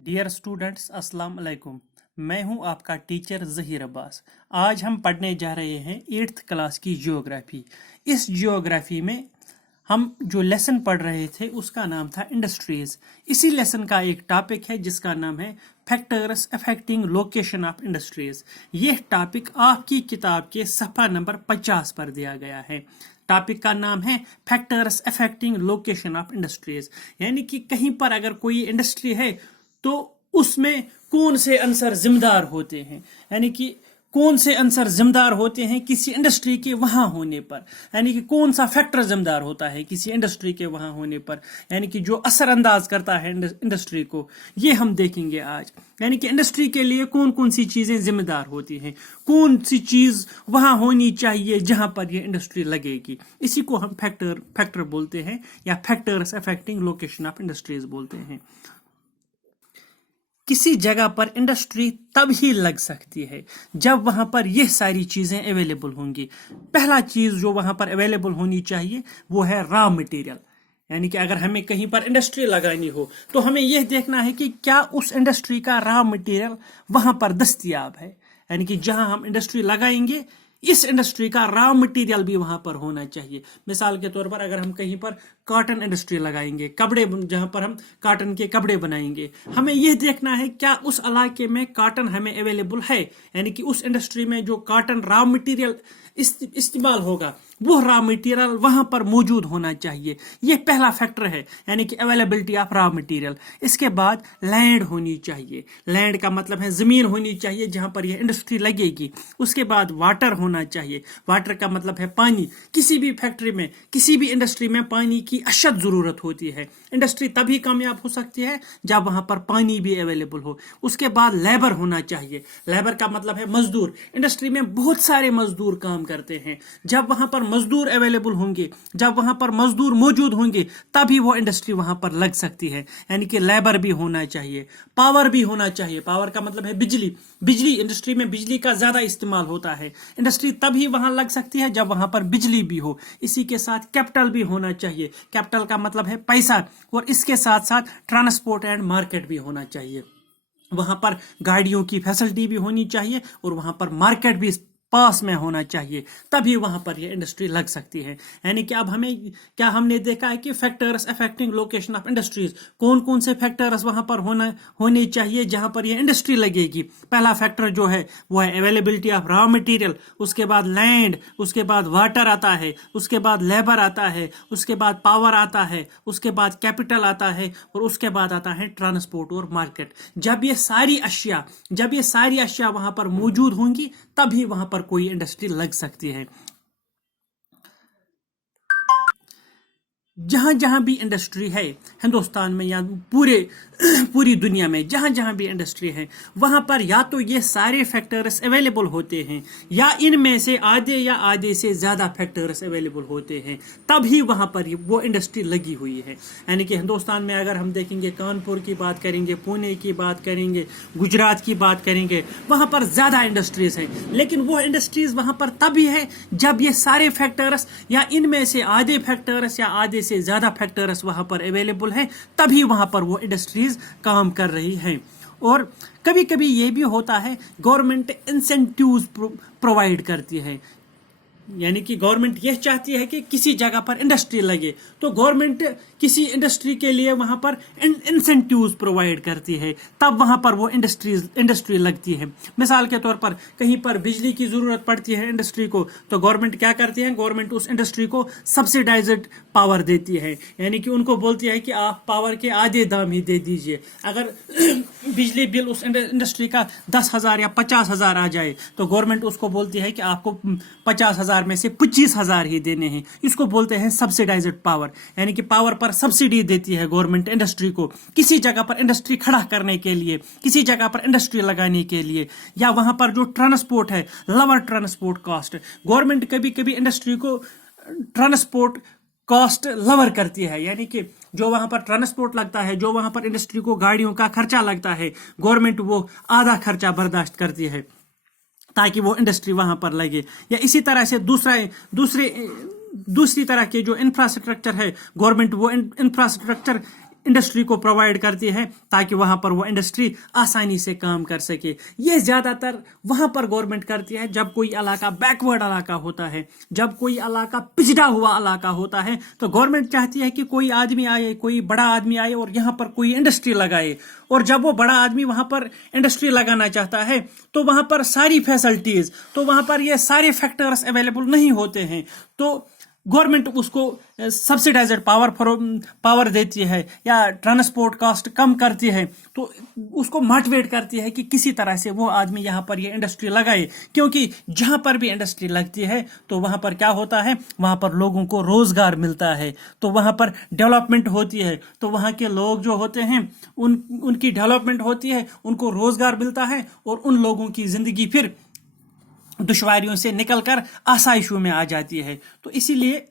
Dear students अस्सलाम वालेकुम। मैं हूं आपका टीचर ज़हीर अब्बास। आज हम पढ़ने जा रहे हैं 8th क्लास की जियोग्राफी। इस जियोग्राफी में हम जो लेसन पढ़ रहे थे उसका नाम था इंडस्ट्रीज। इसी लेसन का एक टॉपिक है जिसका नाम है factors affecting location of industries. यह टॉपिक आपकी किताब के सफ़ा नंबर 50 पर दिया गया है। टॉपिक का नाम है factors affecting location of industries, यानी कि कहीं पर अगर कोई इंडस्ट्री है तो उसमें कौन से अंसर जिम्मेदार होते हैं, यानी कि कौन से अंसर जिम्मेदार होते हैं किसी इंडस्ट्री के वहां होने पर, यानी कि कौन सा फैक्टर जिम्मेदार होता है किसी इंडस्ट्री के वहां होने पर, यानी कि जो असर अंदाज करता है इंडस्ट्री को, ये हम देखेंगे आज। यानी कि इंडस्ट्री के लिए कौन कौन सी चीजें जिम्मेदार होती हैं, कौन सी चीज वहां होनी चाहिए जहां पर ये इंडस्ट्री लगेगी। इसी को हम फैक्टर बोलते हैं या factors affecting location of industries बोलते हैं। किसी जगह पर इंडस्ट्री तब ही लग सकती है जब वहां पर यह सारी चीजें अवेलेबल होंगी। पहला चीज जो वहां पर अवेलेबल होनी चाहिए वो है रॉ मटेरियल, यानी कि अगर हमें कहीं पर इंडस्ट्री लगानी हो तो हमें यह देखना है कि क्या उस इंडस्ट्री का रॉ मटेरियल वहां पर दस्तयाब है, यानी कि जहां हम इंडस्ट्री लगाएंगे इस इंडस्ट्री का रॉ मटेरियल भी वहां पर होना चाहिए। मिसाल के तौर पर अगर हम कहीं पर कॉटन इंडस्ट्री लगाएंगे, कपड़े जहां पर हम कॉटन के कपड़े बनाएंगे, हमें यह देखना है क्या उस इलाके में कॉटन हमें अवेलेबल है, यानी कि उस इंडस्ट्री में जो कॉटन रॉ मटेरियल इस्तेमाल होगा वो रॉ मटेरियल वहां पर मौजूद होना चाहिए। यह पहला फैक्टर है, यानी कि अवेलेबिलिटी ऑफ रॉ मटेरियल। इसके बाद लैंड होनी चाहिए, लैंड का मतलब है जमीन होनी चाहिए जहां पर यह इंडस्ट्री लगेगी। उसके बाद वाटर होना चाहिए, वाटर का मतलब है पानी। किसी भी फैक्ट्री में, किसी भी इंडस्ट्री में पानी की अशद जरूरत होती है। इंडस्ट्री तभी कामयाब हो सकती है जब वहां पर पानी भी अवेलेबल हो। उसके बाद लेबर होना चाहिए, लेबर का मतलब है मजदूर। इंडस्ट्री में बहुत सारे मजदूर काम करते हैं, जब वहां पर मजदूर अवेलेबल होंगे, जब वहां पर मजदूर मौजूद होंगे तभी वो इंडस्ट्री वहां पर लग सकती है, यानी कि लेबर भी होना चाहिए। पावर भी होना चाहिए, पावर का मतलब है बिजली। बिजली, इंडस्ट्री में बिजली का ज्यादा इस्तेमाल होता है, इंडस्ट्री तभी वहां लग सकती है जब वहां पर बिजली भी हो। इसी के साथ कैपिटल भी होना चाहिए, कैपिटल का मतलब है पैसा, और इसके साथ साथ ट्रांसपोर्ट एंड मार्केट भी होना चाहिए। वहां पर गाड़ियों की फैसिलिटी भी होनी चाहिए और वहां पर मार्केट भी पास में होना चाहिए, तभी वहां पर ये इंडस्ट्री लग सकती है। यानी कि अब हमने देखा है कि factors affecting location of industries, कौन कौन से फैक्टर्स वहां पर होने चाहिए जहां पर ये इंडस्ट्री लगेगी। पहला फैक्टर जो है वो है अवेलेबिलिटी ऑफ रॉ मटेरियल, उसके बाद लैंड, उसके बाद वाटर आता है, उसके बाद लेबर आता है, उसके बाद पावर आता है, उसके बाद कैपिटल आता है, और उसके बाद आता है ट्रांसपोर्ट और मार्केट। जब ये सारी अशिया वहां पर मौजूद होंगी तभी वहां पर कोई इंडस्ट्री लग सकती है। जहां जहां भी इंडस्ट्री है हिंदुस्तान में या पूरी दुनिया में, जहां जहां भी इंडस्ट्री है वहां पर या तो ये सारे फैक्टर्स अवेलेबल होते हैं या इनमें से आधे या आधे से ज्यादा फैक्टर्स अवेलेबल होते हैं, तभी वहां पर वो इंडस्ट्री लगी हुई है। यानी कि हिंदुस्तान में अगर हम देखेंगे, कानपुर की बात करेंगे, पुणे की बात करेंगे, गुजरात की बात करेंगे, वहां पर ज्यादा इंडस्ट्रीज है, लेकिन वो इंडस्ट्रीज वहां पर तभी है जब ये सारे फैक्टर्स या इनमें से आधे फैक्टर्स या आधे से ज्यादा फैक्टर्स वहां पर अवेलेबल हैं, तभी वहां पर वो इंडस्ट्रीज काम कर रही हैं। और कभी कभी ये भी होता है गवर्नमेंट इंसेंटिव्स प्रोवाइड करती है, यानी कि गवर्नमेंट यह चाहती है कि किसी जगह पर इंडस्ट्री लगे तो गवर्नमेंट किसी इंडस्ट्री के लिए वहां पर इंसेंटिव्स प्रोवाइड करती है, तब वहां पर वो इंडस्ट्री लगती है। मिसाल के तौर पर कहीं पर बिजली की जरूरत पड़ती है इंडस्ट्री को, तो गवर्नमेंट क्या करती है, गवर्नमेंट उस इंडस्ट्री को सब्सिडाइज्ड पावर देती है, यानी कि उनको बोलती है कि आप पावर के आधे दाम ही दे दीजिए। अगर बिजली बिल उस इंडस्ट्री का 10,000 या 50,000 आ जाए तो गवर्नमेंट उसको बोलती है कि आपको 50,000 में से 25,000 ही देने हैं। इसको बोलते हैं सब्सिडाइज्ड पावर, यानी कि पावर पर सब्सिडी देती है गवर्नमेंट इंडस्ट्री को किसी जगह पर इंडस्ट्री खड़ा करने के लिए, किसी जगह पर इंडस्ट्री लगाने के लिए, या वहां पर जो ट्रांसपोर्ट है, लोअर ट्रांसपोर्ट कॉस्ट, गवर्नमेंट कभी कभी इंडस्ट्री को ट्रांसपोर्ट कॉस्ट लोअर करती है, यानी कि जो वहां पर ट्रांसपोर्ट लगता है, जो वहां पर इंडस्ट्री को गाड़ियों का खर्चा लगता है, गवर्नमेंट वो आधा खर्चा बर्दाश्त करती है ताकि वो इंडस्ट्री वहां पर लगे। या इसी तरह से दूसरी तरह के जो इंफ्रास्ट्रक्चर है, गवर्नमेंट वो इंफ्रास्ट्रक्चर इंडस्ट्री को प्रोवाइड करती है ताकि वहां पर वो इंडस्ट्री आसानी से काम कर सके। ये ज़्यादातर वहां पर गवर्नमेंट करती है जब कोई इलाका बैकवर्ड इलाका होता है, जब कोई इलाका पिछड़ा हुआ इलाका होता है, तो गवर्नमेंट चाहती है कि कोई आदमी आए, कोई बड़ा आदमी आए और यहाँ पर कोई इंडस्ट्री लगाए। और जब वो बड़ा आदमी वहां पर इंडस्ट्री लगाना चाहता है तो वहां पर सारी फैसिलिटीज, तो वहां पर ये सारे फैक्टर्स अवेलेबल नहीं होते हैं, तो गवर्नमेंट उसको सब्सिडाइज्ड पावर देती है या ट्रांसपोर्ट कॉस्ट कम करती है, तो उसको मोटिवेट करती है कि किसी तरह से वो आदमी यहाँ पर ये इंडस्ट्री लगाए। क्योंकि जहाँ पर भी इंडस्ट्री लगती है तो वहाँ पर क्या होता है, वहाँ पर लोगों को रोजगार मिलता है, तो वहाँ पर डेवलपमेंट होती है, तो वहाँ के लोग जो होते हैं उनकी डेवलपमेंट होती है, उनको रोजगार मिलता है और उन लोगों की जिंदगी फिर दुश्वारियों से निकलकर आसाइशों में आ जाती है। तो इसीलिए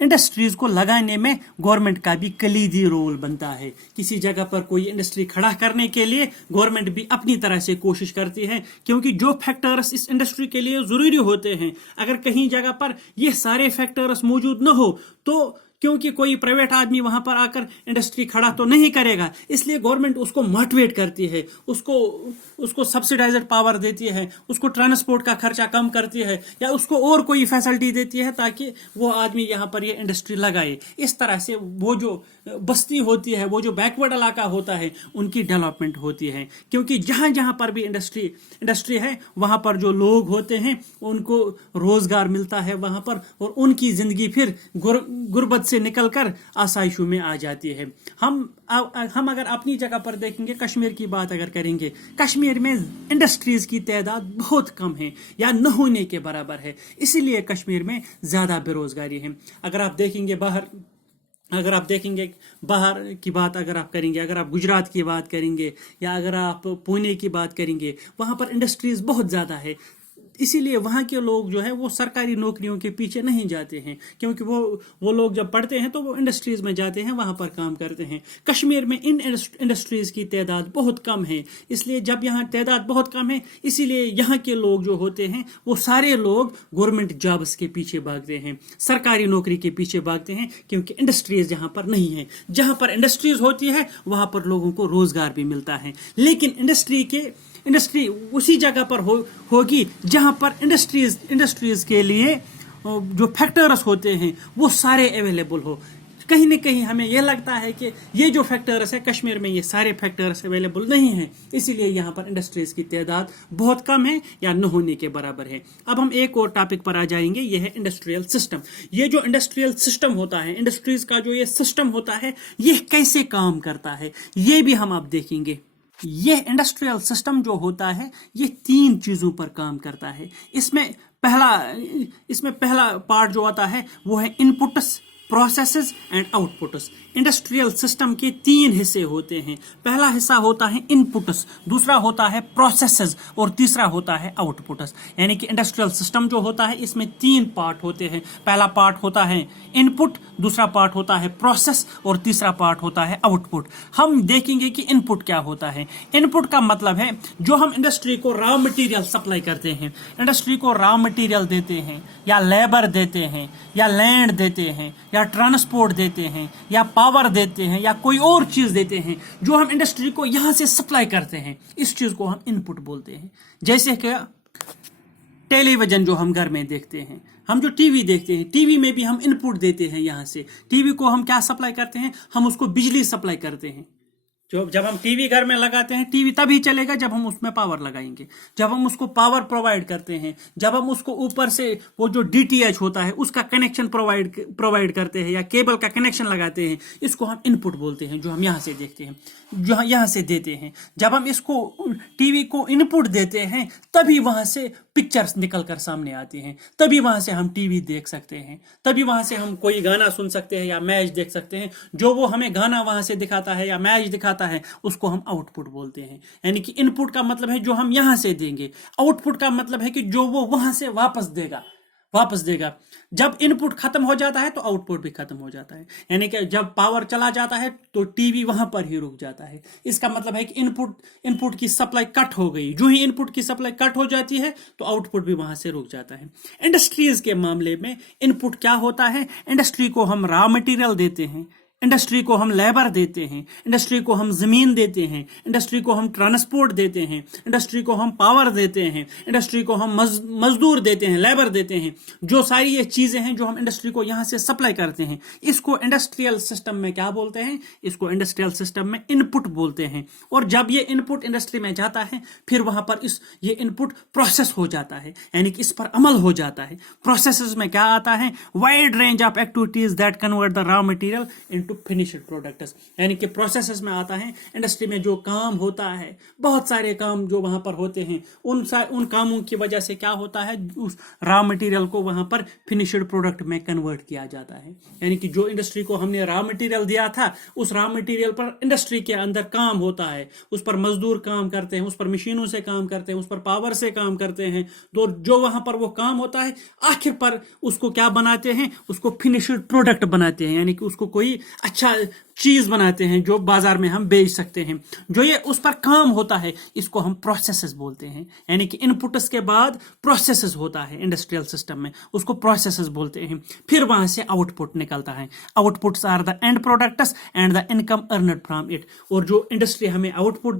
इंडस्ट्रीज को लगाने में गवर्नमेंट का भी कलीदी रोल बनता है। किसी जगह पर कोई इंडस्ट्री खड़ा करने के लिए गवर्नमेंट भी अपनी तरह से कोशिश करती है, क्योंकि जो फैक्टर्स इस इंडस्ट्री के लिए जरूरी होते हैं, अगर कहीं जगह पर ये सारे फैक्टर्स मौजूद न हो तो क्योंकि कोई प्राइवेट आदमी वहां पर आकर इंडस्ट्री खड़ा तो नहीं करेगा, इसलिए गवर्नमेंट उसको मोटिवेट करती है, उसको सब्सिडाइज्ड पावर देती है, उसको ट्रांसपोर्ट का खर्चा कम करती है या उसको और कोई फैसिलिटी देती है ताकि वो आदमी यहाँ पर ये इंडस्ट्री लगाए। इस तरह से वो जो बस्ती होती है, वो जो बैकवर्ड इलाका होता है, उनकी डेवलपमेंट होती है। क्योंकि जहां जहां पर भी इंडस्ट्री है वहां पर जो लोग होते हैं उनको रोजगार मिलता है वहां पर, और उनकी जिंदगी फिर गुर्बत से निकलकर आसाइशों में आ जाती है। हम अगर अपनी जगह पर देखेंगे, कश्मीर की बात अगर करेंगे, कश्मीर में इंडस्ट्रीज की तादाद बहुत कम है या न होने के बराबर है, इसीलिए कश्मीर में ज्यादा बेरोजगारी है। अगर आप देखेंगे बाहर की बात अगर आप करेंगे, अगर आप गुजरात की बात करेंगे या अगर आप पुणे की बात करेंगे, वहां पर इंडस्ट्रीज बहुत ज्यादा है, इसीलिए वहाँ के लोग जो है वो सरकारी नौकरियों के पीछे नहीं जाते हैं, क्योंकि वो लोग जब पढ़ते हैं तो वो इंडस्ट्रीज में जाते हैं, वहाँ पर काम करते हैं। कश्मीर में इन इंडस्ट्रीज की तादाद बहुत कम है, इसलिए जब यहाँ तादाद बहुत कम है, इसीलिए यहाँ के लोग जो होते हैं वो सारे लोग गवर्नमेंट जॉब्स के पीछे भागते हैं, सरकारी नौकरी के पीछे भागते हैं, क्योंकि इंडस्ट्रीज यहाँ पर नहीं है। जहाँ पर इंडस्ट्रीज होती है वहाँ पर लोगों को रोजगार भी मिलता है, लेकिन इंडस्ट्री उसी जगह पर होगी जहां पर इंडस्ट्रीज के लिए जो फैक्टर्स होते हैं वो सारे अवेलेबल हो। कहीं न कहीं हमें यह लगता है कि ये जो फैक्टर्स है कश्मीर में, ये सारे फैक्टर्स अवेलेबल नहीं हैं, इसीलिए यहाँ पर इंडस्ट्रीज की तादाद बहुत कम है या न होने के बराबर है। अब हम एक और टॉपिक पर आ जाएंगे, ये है इंडस्ट्रियल सिस्टम। ये जो इंडस्ट्रियल सिस्टम होता है, इंडस्ट्रीज का जो ये सिस्टम होता है, ये कैसे काम करता है, ये भी हम अब देखेंगे। यह इंडस्ट्रियल सिस्टम जो होता है ये 3 चीजों पर काम करता है। इसमें पहला पार्ट जो आता है वो है inputs, processes and outputs. Industrial system के 3 हिस्से होते हैं। पहला हिस्सा होता है इनपुट्स, दूसरा होता है प्रोसेसेस और तीसरा होता है आउटपुट्स। यानी कि इंडस्ट्रियल सिस्टम जो होता है इसमें 3 पार्ट होते हैं। पहला पार्ट होता है इनपुट, दूसरा पार्ट होता है प्रोसेस और तीसरा पार्ट होता है आउटपुट। हम देखेंगे कि इनपुट क्या होता है। इनपुट का मतलब है जो हम इंडस्ट्री को रॉ मटेरियल सप्लाई करते हैं, इंडस्ट्री को रॉ मटेरियल देते हैं या लेबर देते हैं या लैंड देते हैं या ट्रांसपोर्ट देते हैं या पावर देते हैं या कोई और चीज देते हैं, जो हम इंडस्ट्री को यहां से सप्लाई करते हैं, इस चीज को हम इनपुट बोलते हैं। जैसे कि टेलीविजन जो हम घर में देखते हैं, हम जो टीवी देखते हैं, टीवी में भी हम इनपुट देते हैं। यहां से टीवी को हम क्या सप्लाई करते हैं, हम उसको बिजली सप्लाई करते हैं। जब हम टीवी घर में लगाते हैं, टीवी तभी चलेगा जब हम उसमें पावर लगाएंगे, जब हम उसको पावर प्रोवाइड करते हैं, जब हम उसको ऊपर से वो जो डीटीएच होता है उसका कनेक्शन प्रोवाइड करते हैं या केबल का कनेक्शन लगाते हैं, इसको हम इनपुट बोलते हैं, जो हम यहाँ से देखते हैं, जो यहाँ से देते हैं। जब हम इसको टीवी को इनपुट देते हैं तभी वहां से पिक्चर्स निकलकर सामने आती हैं, तभी वहां से हम टीवी देख सकते हैं, तभी वहां से हम कोई गाना सुन सकते हैं या मैच देख सकते हैं। जो वो हमें गाना वहां से दिखाता है या मैच दिखाता है उसको हम आउटपुट बोलते हैं। यानी कि इनपुट का मतलब है जो हम यहां से देंगे, आउटपुट का मतलब है कि जो वो वहां से वापस देगा। जब इनपुट खत्म हो जाता है तो आउटपुट भी खत्म हो जाता है। यानी कि जब पावर चला जाता है तो टीवी वहां पर ही रुक जाता है। इसका मतलब है कि इनपुट की सप्लाई कट हो गई। जो ही इनपुट की सप्लाई कट हो जाती है तो आउटपुट भी वहां से रुक जाता है। इंडस्ट्रीज के मामले में इनपुट क्या होता है, इंडस्ट्री को हम रॉ मटेरियल देते हैं, इंडस्ट्री को हम लेबर देते हैं, इंडस्ट्री को हम ज़मीन देते हैं, इंडस्ट्री को हम ट्रांसपोर्ट देते हैं, इंडस्ट्री को हम पावर देते हैं, इंडस्ट्री को हम मजदूर देते हैं, लेबर देते हैं। जो सारी ये चीज़ें हैं जो हम इंडस्ट्री को यहाँ से सप्लाई करते हैं, इसको इंडस्ट्रियल सिस्टम में क्या बोलते हैं? इसको इंडस्ट्रियल सिस्टम में इनपुट बोलते हैं। और जब ये इनपुट इंडस्ट्री में जाता है, फिर वहाँ पर ये इनपुट प्रोसेस हो जाता है, यानी कि इस पर अमल हो जाता है। प्रोसेसेस में क्या आता है? Wide range of activities that convert the raw material into finished products, यानी कि प्रोसेसेस में आता है इंडस्ट्री में जो काम होता है, बहुत सारे काम जो वहां पर होते हैं, उन कामों की वजह से क्या होता है? उस रॉ मटेरियल को वहां पर फिनिश्ड प्रोडक्ट में कन्वर्ट किया जाता है। यानी कि जो इंडस्ट्री को हमने रॉ मटेरियल दिया था, उस रॉ मटेरियल पर इंडस्ट्री के अंदर काम होता है, उस पर मजदूर काम करते हैं, उस पर मशीनों से काम करते हैं, उस पर पावर से काम करते हैं। तो जो वहां पर वो काम होता है, आखिर पर उसको क्या बनाते हैं? उसको फिनिश्ड प्रोडक्ट बनाते हैं, यानी कि उसको कोई अच्छा चीज बनाते हैं जो बाजार में हम बेच सकते हैं। जो ये उस पर काम होता है, इसको हम प्रोसेसेस बोलते हैं। यानी कि इनपुट्स के बाद प्रोसेसेस होता है इंडस्ट्रियल सिस्टम में, उसको प्रोसेसेस बोलते हैं। फिर वहां से आउटपुट निकलता है। Outputs are the end products and the income earned from it. और जो इंडस्ट्री हमें आउटपुट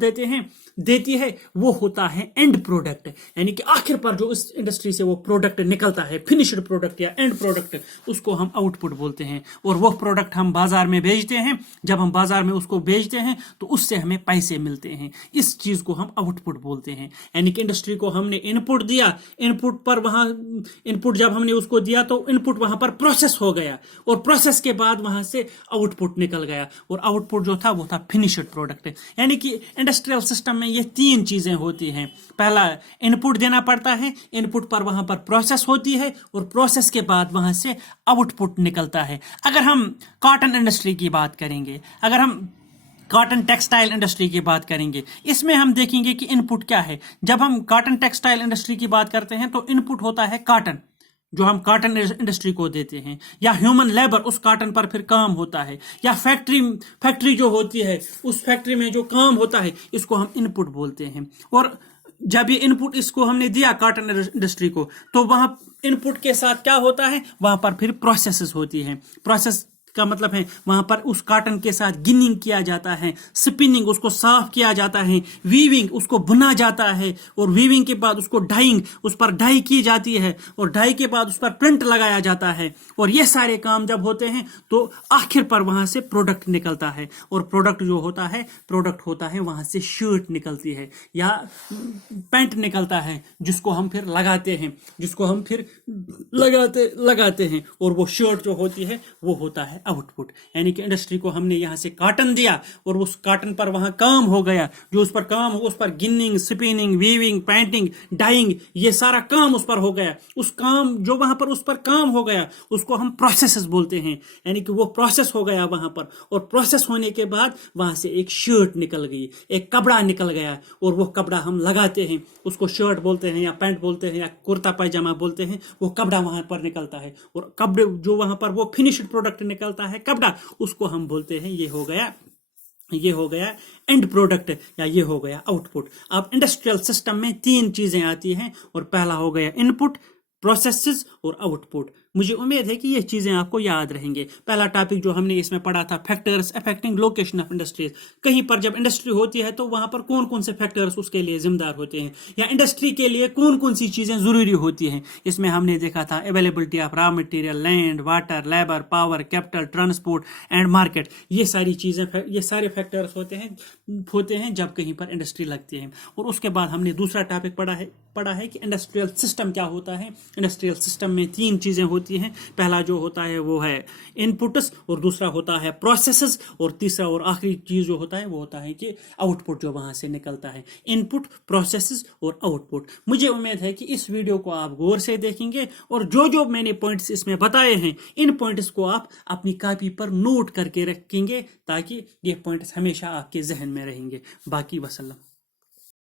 देती है वो होता है एंड प्रोडक्ट, यानी कि आखिर पर जो इस इंडस्ट्री से वो प्रोडक्ट निकलता है, फिनिश्ड प्रोडक्ट या एंड प्रोडक्ट, उसको हम आउटपुट बोलते हैं। और वो प्रोडक्ट हम बाजार में बेचते हैं। जब हम बाजार में उसको बेचते हैं तो उससे हमें पैसे मिलते हैं। इस चीज को हम आउटपुट बोलते हैं। यानी कि इंडस्ट्री को हमने इनपुट दिया, इनपुट जब हमने उसको दिया तो इनपुट वहां पर प्रोसेस हो गया, और प्रोसेस के बाद वहां से आउटपुट निकल गया, और आउटपुट जो था वो था फिनिश्ड प्रोडक्ट। यानी कि इंडस्ट्रियल सिस्टम में ये तीन चीजें होती हैं। पहला, इनपुट देना पड़ता है, इनपुट पर वहां पर प्रोसेस होती है, और प्रोसेस के बाद वहां से आउटपुट निकलता है। अगर हम कॉटन इंडस्ट्री की बात करेंगे, अगर हम कॉटन टेक्सटाइल इंडस्ट्री की बात करेंगे, इसमें हम देखेंगे कि इनपुट क्या है। जब हम कॉटन टेक्सटाइल इंडस्ट्री की बात करते हैं तो इनपुट होता है कॉटन, जो हम कॉटन इंडस्ट्री को देते हैं, या ह्यूमन लेबर, उस कॉटन पर फिर काम होता है, या फैक्ट्री जो होती है, उस फैक्ट्री में जो काम होता है, इसको हम इनपुट बोलते हैं। और जब ये इनपुट इसको हमने दिया कॉटन इंडस्ट्री को, तो वहां इनपुट के साथ क्या होता है? वहां पर फिर प्रोसेसेस होती है। प्रोसेस का मतलब है वहां पर उस कॉटन के साथ गिनिंग किया जाता है, स्पिनिंग, उसको साफ किया जाता है, वीविंग, उसको बुना जाता है, और वीविंग के बाद उसको डाइंग, उस पर डाई की जाती है, और डाई के बाद उस पर प्रिंट लगाया जाता है। और ये सारे काम जब होते हैं तो आखिर पर वहां से प्रोडक्ट निकलता है। और प्रोडक्ट होता है वहां से शर्ट निकलती है या पैंट निकलता है, जिसको हम फिर लगाते हैं, और वो शर्ट जो होती है वो होता है आउटपुट। यानी कि इंडस्ट्री को हमने यहां से कॉटन दिया, और उस कॉटन पर वहां काम हो गया, जो उस पर काम हो, उस पर ginning, spinning, weaving, painting, dyeing, ये सारा काम उस पर हो गया। उस काम जो वहां पर उस पर काम हो गया, उसको हम प्रोसेसेस बोलते हैं। यानी कि वो प्रोसेस हो गया वहां पर, और प्रोसेस होने के बाद वहां से एक शर्ट निकल गई, एक कपड़ा निकल गया, और वो कपड़ा हम लगाते हैं, उसको शर्ट बोलते हैं या पैंट बोलते हैं या कुर्ता पायजामा बोलते हैं। वो कपड़ा वहां पर निकलता है, और कपड़े जो वहां पर वो फिनिश्ड प्रोडक्ट निकलता है कपड़ा, उसको हम बोलते हैं ये हो गया एंड प्रोडक्ट, या ये हो गया आउटपुट। अब इंडस्ट्रियल सिस्टम में तीन चीजें आती हैं, और पहला हो गया इनपुट, प्रोसेसेस और आउटपुट। मुझे उम्मीद है कि ये चीजें आपको याद रहेंगे। पहला टॉपिक जो हमने इसमें पढ़ा था, factors affecting location of industries. कहीं पर जब इंडस्ट्री होती है तो वहां पर कौन कौन से फैक्टर्स उसके लिए जिम्मेदार होते हैं, या इंडस्ट्री के लिए कौन कौन सी चीजें जरूरी होती हैं। इसमें हमने देखा था availability of raw material, land, water, labour, power, capital, transport and market. ये सारे फैक्टर्स होते हैं जब कहीं पर इंडस्ट्री लगती है। और उसके बाद हमने दूसरा टॉपिक पढ़ा है कि इंडस्ट्रियल सिस्टम क्या होता है। इंडस्ट्रियल सिस्टम में तीन चीजें होती हैं। पहला जो होता है वो है इनपुट्स, और दूसरा होता है प्रोसेसेस, और तीसरा और आखिरी चीज जो होता है वो होता है कि आउटपुट जो वहां से निकलता है। इनपुट, प्रोसेसेस और आउटपुट। मुझे उम्मीद है कि इस वीडियो को आप गौर से देखेंगे, और जो जो मैंने पॉइंट्स इसमें बताए हैं, इन पॉइंट्स को आप अपनी कॉपी पर नोट करके रखेंगे, ताकि ये पॉइंट्स हमेशा आपके जहन में रहेंगे। बाकी वसल्लम।